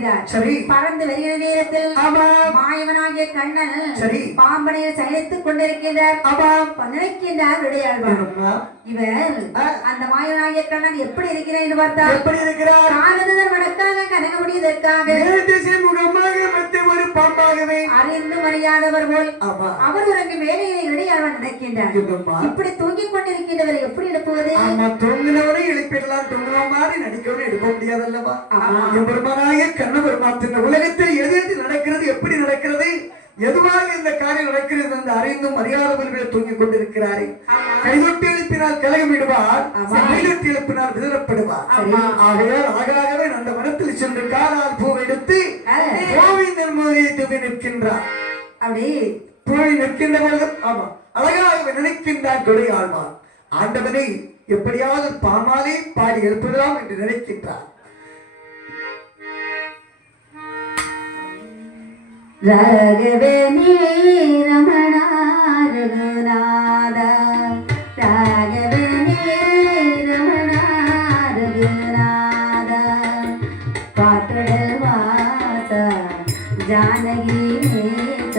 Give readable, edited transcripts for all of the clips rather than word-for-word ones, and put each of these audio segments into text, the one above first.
செய்தார். சரி. பறந்து வருகிற நேரத்தில் மாயவனாகிய கண்ணன் சரி பாம்பனையில் சயனித்துக் கொண்டிருக்கின்றார். நினைக்கின்றார் விடையாழ்வார். இவர் அந்த மாயவனாகிய கண்ணன் எப்படி இருக்கிறார் என்று பார்த்தார். எப்படி இருக்கிறார்? ஆனந்தர் வடக்காக கனகமுடியதற்காக ஒரு பாம்பாகவே அறிந்தும் அறியாதவர் போல் அவர் உறங்கு வேலையை விடையாழ்வார் நினைக்கின்றார். இப்படி தூங்கிக் கொண்டிருக்கின்றவரை எப்படி எழுப்புவது? தூங்கினவரை எழுப்பிடலாம், தூங்குற மாதிரி நடிக்கவரை எடுக்க முடியாது அல்லவா? பெருமானாய கண்ணபெருமான் உலகத்தில் எது எது நடக்கிறது, எப்படி நடக்கிறது, எதுவாக இந்த காரியம் நடக்கிறது என்று அறிந்தும் அறியாதவர்கள் தூங்கிக் கொண்டிருக்கிறாரே. கைதொட்டி எழுப்பினால் கலகமிடுவார், கைதொட்டி எழுப்பினால் விதறப்படுவார். ஆகையால் ஆகாகவே அந்த மரத்தில் சென்று காலால் பூவை எடுத்து கோவிந்தன் மோதியை தூவி நிற்கின்றார். அப்படி பூவை நிற்கின்றவர்கள் அழகாக நினைக்கின்றார் கொடையாழ்வார். ஆண்டவனை எப்படியாவது பாமாலே பாடி எழுப்பலாம் என்று நினைக்கின்றார். ராகவனே ரமணா ரகுநாத, ராகவனே ரமணா ரகுநாத, பாட்டுடல் வாச ஜானகி நேச,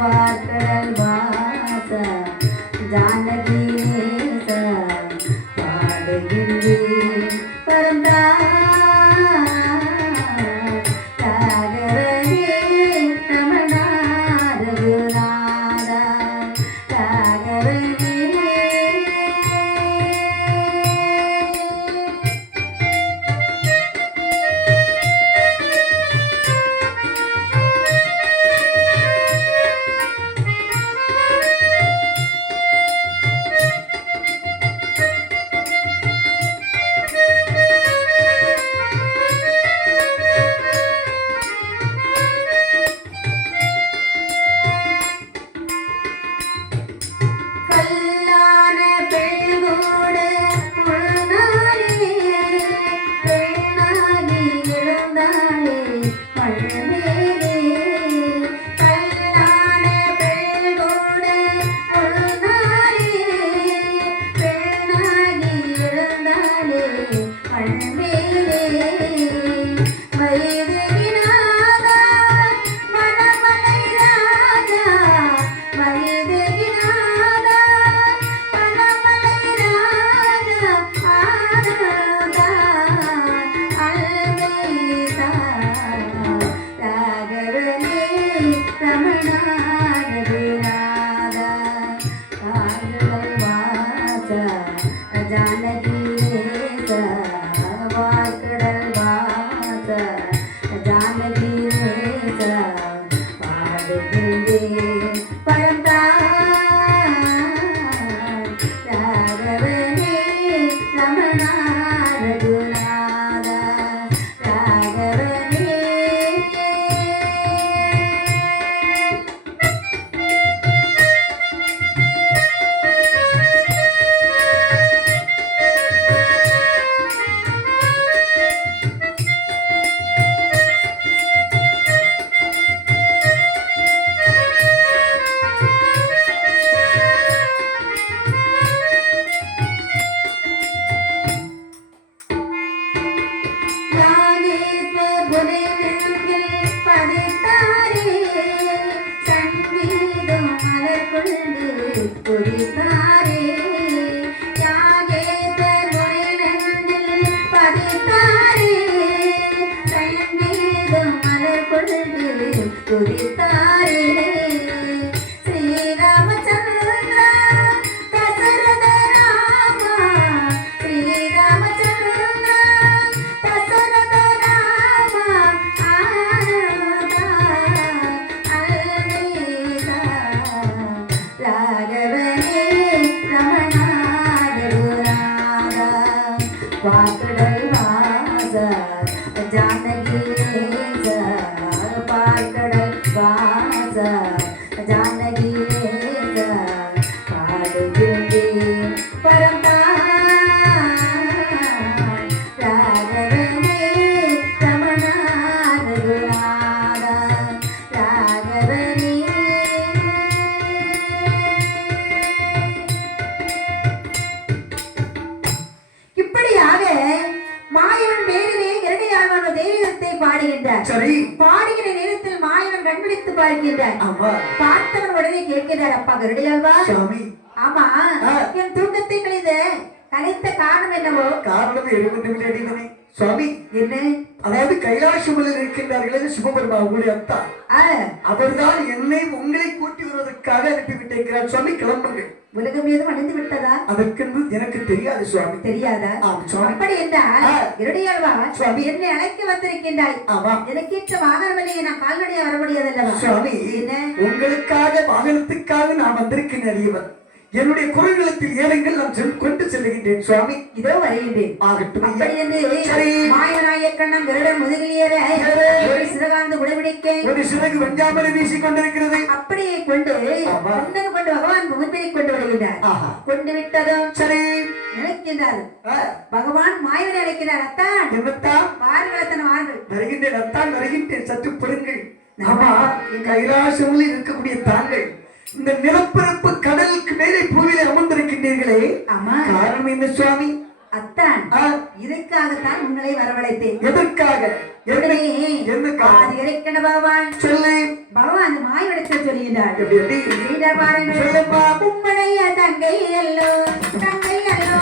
பாட்டுடல் வாச ஜானகி நேச, பாடுகின்றே பரந்தா பார்க்கின்றார். ஆமா பார்த்தவன் உடனே கேட்கிறார், அப்பா கருடையாழ்வா, சுவாமி ஆமா என் தூக்கத்தை கலைத்த காரணம் என்னவோ? காரணம் எருவென்று சுவாமி என்ன? அதாவது கைலாசமலையில் இருக்கின்றார்களே சிவபெருமா உங்களுடைய அத்தா, அவர்தான் என்னை உங்களை கூட்டி வருவதற்காக அனுப்பிவிட்டிருக்கிறார். சுவாமி கிளம்புங்கள். உலகம் ஏதும் அழிந்து விட்டதா? அதற்கு எனக்கு தெரியாது சுவாமி. தெரியாதா? அப்படி என்றால் இரடியாழ்வா, சுவாமி என்னை அழைக்க வந்திருக்கின்றாய். ஆமா, எனக்கேற்ற வாகனம் இல்லையே, நான் கால்நடையா வர முடியாதல்லவா? சுவாமி உங்களுக்காக வாகனத்துக்காக நான் வந்திருக்கின்றேன். அறியவன் என்னுடைய குரல்களத்தில் ஏறுங்கள், நான் கொண்டு செல்லுகின்றேன். சுவாமி இதோ வருகின்றேன். ஆகட்டும். அப்படி என்று மாயநாயக்கண்ணன் கருடன் முதுகில் ஏற ஒரு சிறகாந்து குடைபிடிக்க ஒரு சிறகு வஞ்சாமலை வீசிக் கொண்டிருக்கிறது. அப்படியே கொண்டு கொண்டு பகவான் முகத்திரை கொண்டு வருகிறார். கொண்டு விட்டதும் சரி நினைக்கின்றார். பகவான் மாயவனை அழைக்கிறார். அத்தான் என்னத்தான் வாருங்கள், அத்தனை வாருங்கள். வருகின்றேன் அத்தான், வருகின்றேன், சற்று பொறுங்கள். ஆமா, கைலாசமுலில் இருக்கக்கூடிய தாங்கள் இந்த நிலப்பரப்பு கடலுக்கு மேலே பூவிலே அமர்ந்திருக்கின்றீர்களே, காரணம் என்ன சுவாமி? அத்தான் இதற்காகத்தான் உங்களை வரவழைத்தேன். எதற்காக? பகவான் சொல்லு. பகவான் மாயவடத்தில் சொல்லுகிறார். உம்முடைய தங்கை அல்லோ, தங்கை அல்லோ,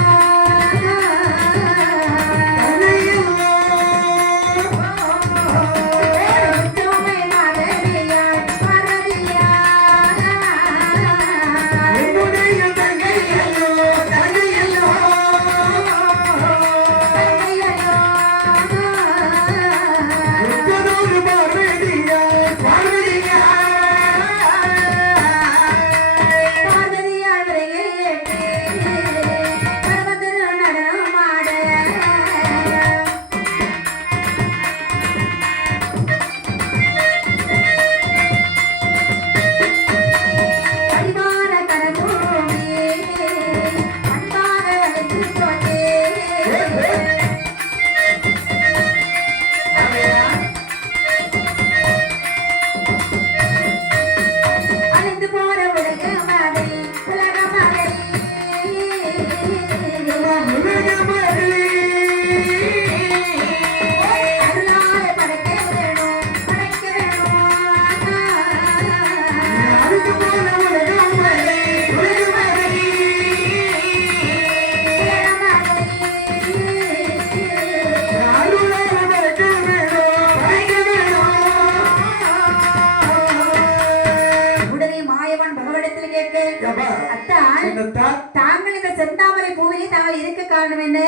தாங்கள் இந்த செந்தாமரை பூவிலே தாங்கள் இருக்க காரணம் என்ன?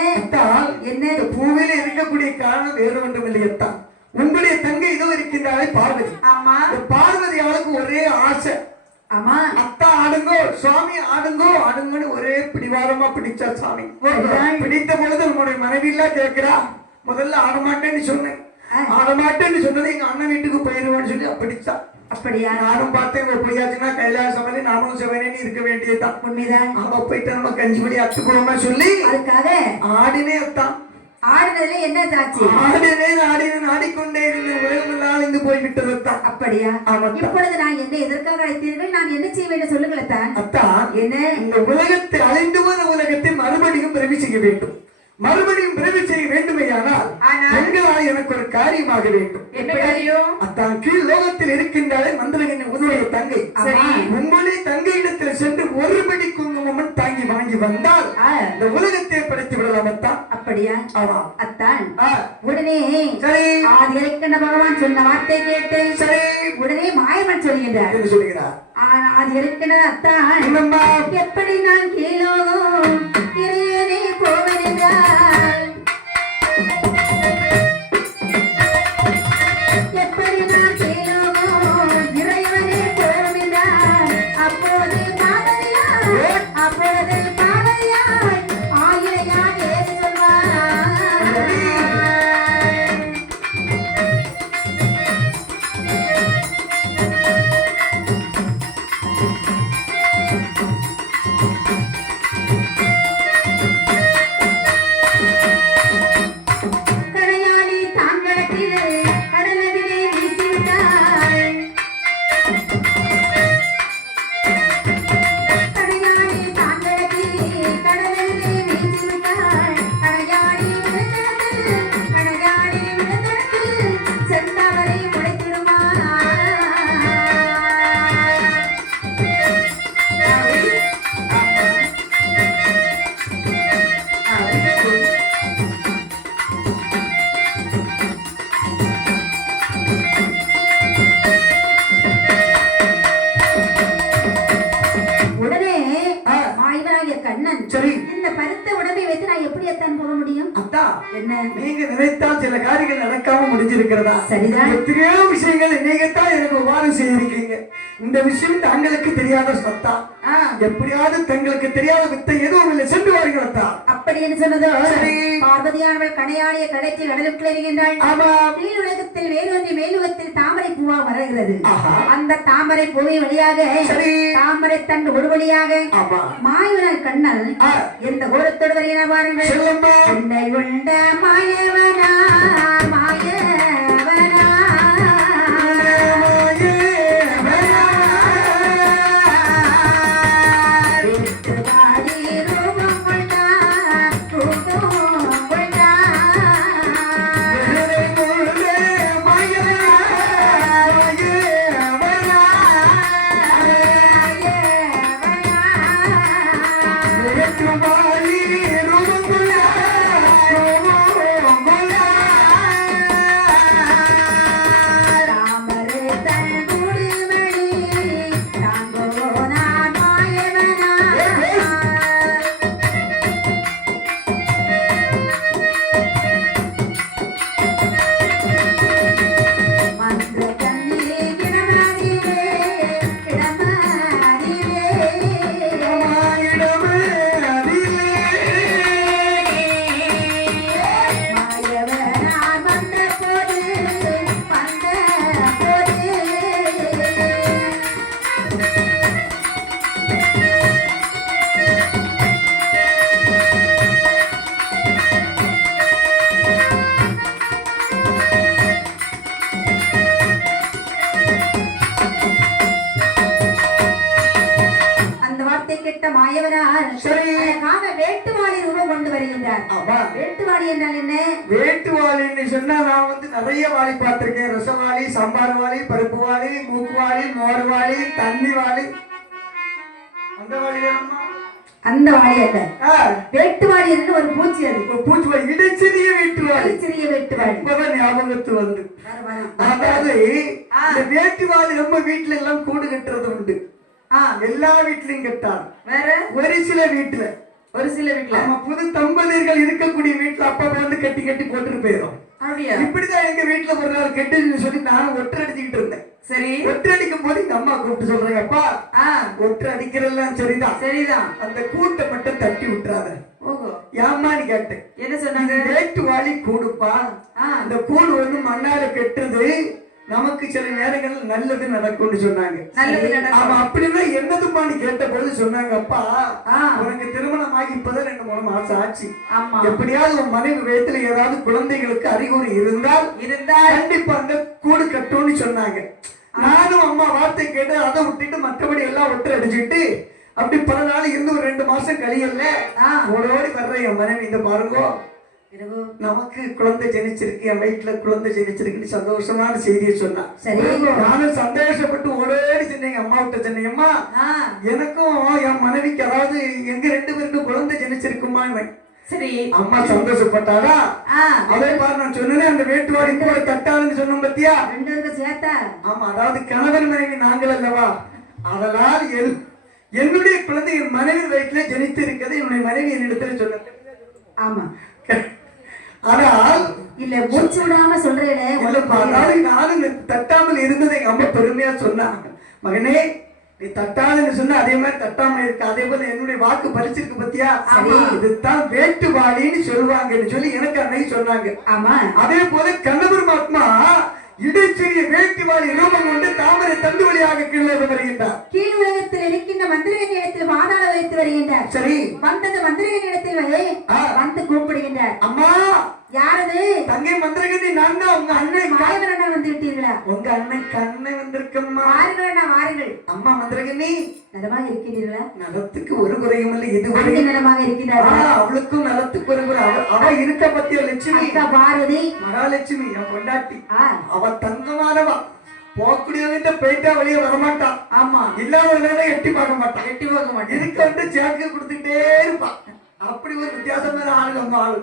என்ன பூவிலே இருக்கக்கூடிய காரணம் வேறு ஒன்றும் இல்லை. உங்களுடைய தங்கை இதோ இருக்கின்றாலே பார்வதி. ஆமா, பார்வதி அவளுக்கு ஒரே ஆசை. ஆமா, அத்தா ஆடுங்கோ, சுவாமி ஆடுங்கோ ஆடுங்கன்னு ஒரே பிடிவாரமா பிடிச்சா. சுவாமி பிடித்த பொழுது உங்களுடைய மனைவி எல்லாம் கேட்கிறா, முதல்ல ஆடமாட்டேன்னு சொன்னேன், ஆடமாட்டேன்னு சொன்னது எங்க அண்ணன் வீட்டுக்கு போயிருவேன்னு சொல்லி பிடிச்சா. அப்படியா? நானும் பார்த்தேன், எப்படியாச்சுன்னா கைலாசமலை நாமளும் சிவனேன்னு இருக்க வேண்டியதுதான். உண்மைதான். அவ போயிட்டு நம்ம கஞ்சிபடி அத்துக்குறோமா சொல்லி அதுக்காக ஆடினே அத்தான். ஆடினதுல என்ன சாட்சி? ஆடினேன் ஆடிக்கொண்டே இருந்த உலகம் நாளிந்து போய்விட்டது தான். அப்படியா? இப்பொழுது நான் என்ன எதற்காக அழைத்தீர்கள்? நான் என்ன செய்ய வேண்டும் சொல்லுங்களேன் தான். அத்தான் என்ன, இந்த உலகத்தை அழிந்து போன உலகத்தை மறுபடியும் பிறவி செய்ய வேண்டும். மறுபடியும் பிறவி செய்ய வேண்டுமையானால் எங்களால் எனக்கு ஒரு காரியமாக வேண்டும். அத்தான் கீழ் லோகத்தில் இருக்கின்றாலே மந்திரகன் உன்னுடைய தங்கை. உங்களுடைய தங்கையிடத்தில் சென்று ஒருபடி குங்குமம் தாங்கி வாங்கி வந்தால் இந்த உலகத்தை படைத்து விடலாம். அத்தான் அப்படியா? ஆமா அத்தான். உடனே சரி ஆதி இறைக்கண்ண பகவான் சொன்ன வார்த்தை கேட்டு சரி உடனே மாயவன் சொல்லுகிறார். என்ன சொல்லுகிறார்? ஆதி இறைக்கண்ண அத்தான் எப்படி நான் கீழோகம் இறையனே போவென்றால் எப்படி நான் கீழோகம் இறைவனே போவென்றால் அப்போது பாவதியாய் அப்போது பாவதியாய் ஆயிரையாய் ஏறி சொல்வார். தான் போக முடியும். அத்தா என்ன நீங்க நினைத்தால் சில காரியங்கள் நடக்காம முடிஞ்சிருக்கிறதா? சரிதான். எத்தனையோ விஷயங்கள் நீங்க தான் எனக்கு உபகாரம் செய்திருக்கீங்க. இந்த விஷயம் தங்களுக்கு தெரியாத சொத்தா? எப்படியாவது தங்களுக்கு தெரியாத வித்தை எதுவும் இல்லை, சென்று வாருங்கள் அத்தா. அப்படி என்று சொன்னதோ சரி. பார்வதியானவள் கணையாடிய கடைச்சி கடலுக்குள் எறிகின்றாள். ஆமா. கீழ் உலகத்தில் வேறொன்று மேலுலகத்தில் தாமரை பூவா மலர்கிறது. ஆஹா. அந்த தாமரை பூவை வழியாக சரி. தாமரை தண்டு ஒரு வழியாக ஆமா. மாயவனால் கண்ணல் எந்த கோலத்தோடு வருகிறார் பாருங்கள். செல்லம்மா. என்னை உண்ட மாயவனா மாயவனா வெட்டுவாடி ரூபம் கொண்டார் ரூபம் கொண்டார் தாமரை தண்டுடி மணி தாங்கோ நான் மாயவனா மந்திர கண்ணிலே கிடமாதிலே கிடமாதிலே மாயவனார் வந்த போது அந்த வார்த்தை கேட்ட மாயவனார் சரி. அதற்காக வேட்டுவாளி ரூபம் கொண்டு வருகின்றார். ஆமா. வேட்டுவாளி என்றால் என்ன? வேட்டுவாளின்னு சொன்னா நான் நிறைய வாளி பார்த்திருக்கேன். ரசவாளி, சாம்பார் வாளி, பருப்பு வாளி, மூக்கு வாளி, மோர் வாளி, தண்ணி வாளி. அந்த வாளி வேணுமா? அந்த வாளி அல்ல. ஆ, வேட்டுவாளி என்று ஒரு பூச்சி அது. ஒரு பூச்சி வாளி, இடைச்சிறிய வேட்டுவாளி. சிறிய வேட்டுவாளி. இப்பதான் ஞாபகத்து வந்து. வர, வர. அதாவது இந்த வேட்டுவாளி நம்ம வீட்டுல எல்லாம் கூடு கட்டுறது உண்டு. எல்லா வீட்லயும் கட்டார். வேற ஒரு சில வீட்டுல நம்ம புது தம்பதியர்கள் இருக்கக்கூடிய வீட்டுல அப்பா வந்து கட்டி கட்டி போட்டுட்டு போயிடும். அப்படியா? இப்படிதான் எங்க வீட்டுல ஒரு நாள் கெட்டுன்னு சொல்லி நானும் ஒற்றை அடிச்சுக்கிட்டு இருந்தேன். சரி. ஒற்றை அடிக்கும் போது எங்க அம்மா கூப்பிட்டு சொல்றாங்க, அப்பா ஒற்றை அடிக்கிறதெல்லாம் சரிதான், அந்த கூட்டை மட்டும் தட்டி விட்டுறாத. ஓஹோ. ஏம்மான்னு கேட்டேன். என்ன சொன்னாங்க? வேட்டு வாளி கூடுப்பா, அந்த கூடு வந்து மண்ணால கெட்டுறது, நமக்கு சில நேரங்கள் நல்லது நடக்கும்னு சொன்னாங்க. ஆமா. அப்படின்னா என்னதுப்பான்னு கேட்ட போது சொன்னாங்க, அப்பா உனக்கு திருமணம் ஆகி இப்பதான் 2-3 மாசம் ஆச்சு. எப்படியாவது உன் மனைவி வயத்துல ஏதாவது குழந்தைகளுக்கு அறிகுறி இருந்தால் கண்டிப்பா அந்த கூடு கட்டும்னு சொன்னாங்க. நானும் அம்மா வார்த்தை கேட்டு அதை விட்டுட்டு மற்றபடி எல்லாம் ஒற்றை அடிச்சுட்டு அப்படி பல நாள் இருந்து ஒரு 2 மாசம் கழியல ஓடோடி வர்றேன். என் மனைவி இந்த பாருங்கோ, நமக்கு குழந்தை ஜனிச்சிருக்கு, என் வயிற்றுல குழந்தை ஜனிச்சிருக்குன்னு சந்தோஷமான செய்தியை சொன்னா. நானும் சந்தோஷப்பட்டு ஓடோடி சொன்னேன் அம்மாவிட்ட. சொன்னேன், அம்மா எனக்கும் என் மனைவிக்கு அதாவது எங்க 2 பேருக்கும் குழந்தை ஜனிச்சிருக்குமான்னு. சரி. அம்மா சந்தோஷப்பட்டாரா? அதே மாதிரி நான் சொன்னேன், அந்த வேட்டுவாடி கூட கட்டாதுன்னு சொன்னோம் பத்தியா? 2 பேருக்கு சேர்த்தா? ஆமா. அதாவது கணவன் மனைவி நாங்கள் அல்லவா, அதனால் என்னுடைய குழந்தை என் மனைவி வயிற்றுல ஜனித்து இருக்கிறது என்னுடைய மனைவி என்னிடத்துல சொன்ன. ஆமா. ஆனால் இல்ல மூச்சு விடாம சொல்றேன். நானும் தட்டாமல் இருந்தது எங்க அம்மா பெருமையா சொன்னாங்க. மகனே நீ தட்டாதுன்னு சொன்ன, அதே மாதிரி தட்டாம இருக்கு. அதே போல என்னுடைய வாக்கு பறிச்சிருக்கு பத்தியா? இதுதான் வேட்டுவாளின்னு சொல்லுவாங்கன்னு சொல்லி எனக்கு அன்னைக்கு சொன்னாங்க. ஆமா. அதே போல கண்ணபெருமாத்மா இடைச்சிறிய வேட்டுவாளி ரூபம் கொண்டு தாமரை தண்டு வழியாக கீழே வருகின்றார். கீழ் உலகத்தில் இருக்கின்ற மந்திரகன் இடத்தில் வாதாட வைத்து வருகின்றார். சரி. வந்தது மந்திரகன் இடத்தில் வந்து கூப்பிடுகின்றார். அம்மா யாரது? தங்கை மந்திரகதி நான் தான். உங்க அண்ணன் மாயவரண்ணா வந்து விட்டீர்களா? உங்க அண்ணன் கண்ணை வந்திருக்கம்மா. வாருங்கள் வாருங்கள். அம்மா மந்திரகனி நலமாக இருக்கிறீர்களா? நலத்துக்கு ஒரு குறையும் இல்லை. இதுவரை நலமாக இருக்கிறாரா? அவளுக்கும் நலத்துக்கு ஒரு குறை. அவ இருக்க பத்திய லட்சுமி பாரதி மகாலட்சுமி என் பொண்டாட்டி. அவ தங்கமானவா, போக்கூடியவங்கிட்ட போயிட்டா வெளியே வரமாட்டான். ஆமா. இல்லாத எட்டி பார்க்க மாட்டான். இருக்க வந்து ஜாக்கு கொடுத்துட்டே இருப்பான். அப்படி ஒரு வித்தியாசமான ஆளு நம்ம ஆளு.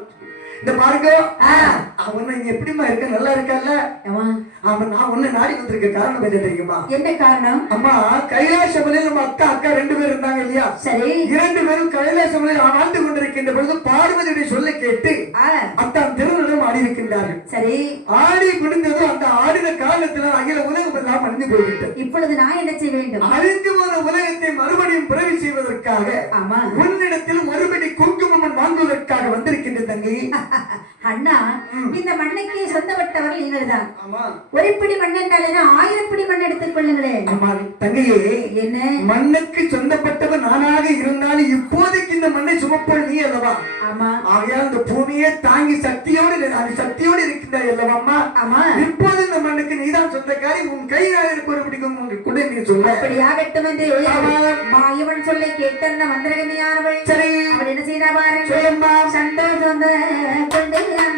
இந்த பாருங்க அவன் இங்க எப்படிமா இருக்க நல்லா இருக்கல்ல அவன் நான் உன்னை நாடி வந்திருக்க காரணம் என்ன தெரியுமா? என்ன காரணம்? அம்மா கைலாசமலையில் நம்ம அக்கா 2 பேர் இருந்தாங்க இல்லையா? சரி. 2 பேரும் கைலாசமலையில் வாழ்ந்து கொண்டிருக்கின்ற பொழுது பார்வதியுடைய சொல்லை கேட்டு அத்தான் திருநடம் ஆடி இருக்கின்றார்கள். சரி. ஆடி முடிந்ததும் அந்த ஆடின காலத்துல அகில உலகம் எல்லாம் அழிந்து போய்விட்டது. இப்பொழுது நான் என்ன செய்ய வேண்டும்? அழிந்து போன உலகத்தை மறுபடியும் பிறவி செய்வதற்காக உன்னிடத்தில் மறுபடி குங்குமம் வாங்குவதற்காக வந்திருக்கின்ற தங்கை. அண்ணா, இந்த மண்ணுக்கு சொந்தப்பட்டவர்கள் நீங்கள் தான். ஒரு பிடி மண் என்றாலே 1000 பிடி மண் எடுத்துக் கொள்ளுங்களேன். தங்கையே, என்ன மண்ணுக்கு சொந்தப்பட்டவர் நானாக இருந்தாலும் இப்போதைக்கு இந்த மண்ணை சுமப்போல் நீ அல்லவா? ஆகையால் இந்த பூமியை தாங்கி சக்தியோடு இருக்கின்றாய் அல்லவா? இப்போது இந்த மண்ணுக்கு நீதான் சொந்தக்காரி. உன் கையால் எனக்கு ஒரு பிடிக்கும் கூட நீ சொல்ல. அப்படியாகட்டும் என்று மாயவன் சொல்லை கேட்ட மந்திரகனியானவள். சரி, அவள் என்ன செய்தா பாரு. சந்தோஷம் கொண்டு அந்த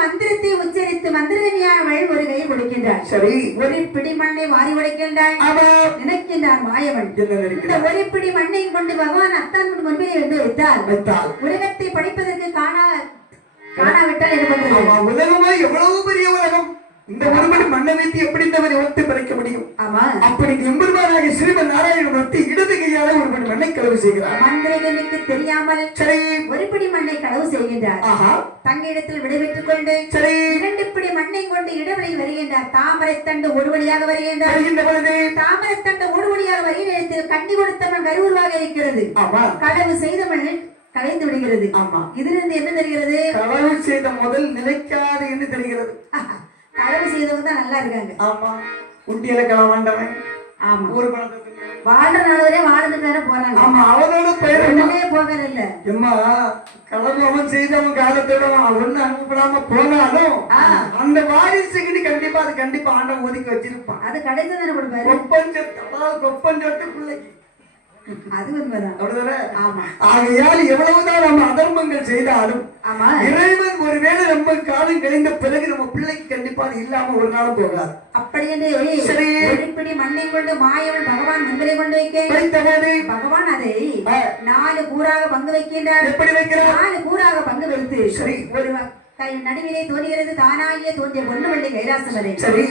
மந்திரத்தை உச்சரித்து மந்திரகனியானவள் ஒரு கை கொடுக்கின்றார். சரி. ஒரு பிடி மண்ணை வாரி உடைக்கின்றாள். நினைக்கின்றார் மாயவன். இந்த ஒரு பிடி மண்ணை கொண்டு பகவான் அத்தான் முன்பிலே வந்து வைத்தால் உலகத்தை படிப்பதற்கு காணாவிட்டால் என்ன பண்றது? உலகமா எவ்வளவு பெரிய உலகம். இந்த ஒருபடி மண்ணை வைத்து எப்படி இந்த ஒருத்தை பறிக்க முடியும்? அப்படி எம்பெருமானாகிய ஸ்ரீமன் நாராயணமூர்த்தி இடது கையால ஒருபடி மண்ணை களவு செய்கிறார். மந்திரகனுக்கு தெரியாமல் சரி ஒரு பிடி மண்ணை களவு செய்கின்றார். தங்கிடத்தில் விடைபெற்றுக் கொண்டு சரி 2 பிடி மண்ணை கொண்டு இடவெளியில் வருகின்றார். தாமரைத்தண்டு ஒரு வழியாக வருகின்றார். தாமரைத்தண்டு ஒரு வழியாக வருகிற இடத்தில் கண்டி கொடுத்தவன் கருவுருவாக இருக்கிறது. களவு செய்தவன் கலைந்து விடுகிறது. இதிலிருந்து என்ன தெரிகிறது? களவு செய்த முதல் நிலைக்காது என்று தெரிகிறது. களவு செய்தவங்க தான் நல்லா இருக்காங்க. ஆமா, உண்டியல களவாண்டவன். ஆமா, ஊர் பணத்தை வாழ்ற நாள் வரை வாழ்ந்துட்டு போறாங்க. ஆமா, அவனோட பேர் ஒண்ணுமே போகிறது இல்ல. எம்மா களவு அவன் செய்தவன் காலத்தோட ஒண்ணு அனுப்படாம போனாலும் அந்த வாரிசுக்கு கண்டிப்பா அது கண்டிப்பா ஆண்டவன் ஒதுக்கி வச்சிருப்பான். அது கடைசி தானே கொடுப்பாரு. கொப்பஞ்சொட்டு பிள்ளைக்கு அது உண்மைதான். ஆகையால் எவ்வளவுதான் நம்ம அதர்மங்கள் செய்தாலும் இறைவன் ஒருவேளை நம்ம காலம் கழிந்த பிறகு நம்ம பிள்ளைக்கு கண்டிப்பா அது இல்லாம ஒரு நாளும் போகாது. அப்படி என்று மண்ணை கொண்டு மாயவன் பகவான் முன்பிலே கொண்டு வைக்க பகவான் அதை 4 கூறாக பங்கு வைக்கின்றார். எப்படி வைக்கிறார்? 4 கூறாக பங்கு வைத்து சரி ஒரு நடுவிலே தோன்றுகிறது தானாகிய தோன்றிய பொன்னுவள்ளி கைலாசமலை. சரி,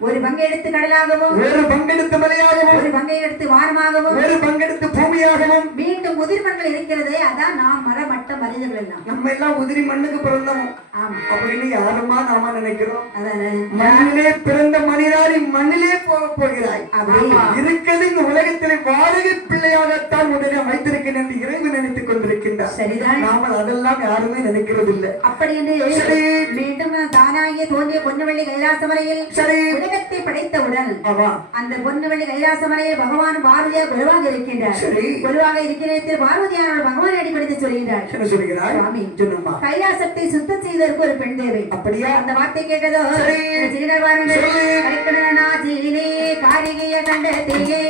ஒரு பங்கை எடுத்து கடலாகவும் ஒரு பங்கெடுத்து மலையாகவும் ஒரு பங்கை எடுத்து வானமாகவும் ஒரு பங்கெடுத்து பூமியாகவும் மீண்டும் உதிரி மண்கள் இருக்கிறதே. அதான் நாம் மட்ட மனிதர்கள் எல்லாம் நம்ம எல்லாம் உதிரி மண்ணுக்கு பிறந்தோம். ஆமா, அப்படின்னு யாருமா நாம நினைக்கிறோம். மண்ணிலே பிறந்த மனிதனாரி மண்ணிலே போகிறாய். இருக்கிறது இந்த உலகத்திலே வாடகை பிள்ளையாகத்தான் உடனே வைத்திருக்கிறேன் என்று இறைவன் நினைத்துக் கொண்டிருக்கின்றார். சரிதான், நாம அதெல்லாம் யாருமே நினைக்கிறது இல்லை. அப்படி என்று மீண்டும் தானாகிய தோன்றிய பொன்னுவள்ளி கைலாசமலையில் சரி உலகத்தை படைத்தவுடன் அந்த பொன்னுவள்ளி கைலாசமலையில் பகவான் பார்வதியாக குருவாக இருக்கின்றார். குருவாக இருக்கிற பார்வதியான பகவான் அடிப்படைத்து சொல்கிறார். என்ன சொல்கிறார்? கைலாசத்தை சுத்தம் செய்வதற்கு ஒரு பெண் தேவை. அப்படியா? அந்த வார்த்தை கேட்டதோ காரிகைய கண்டத்திலே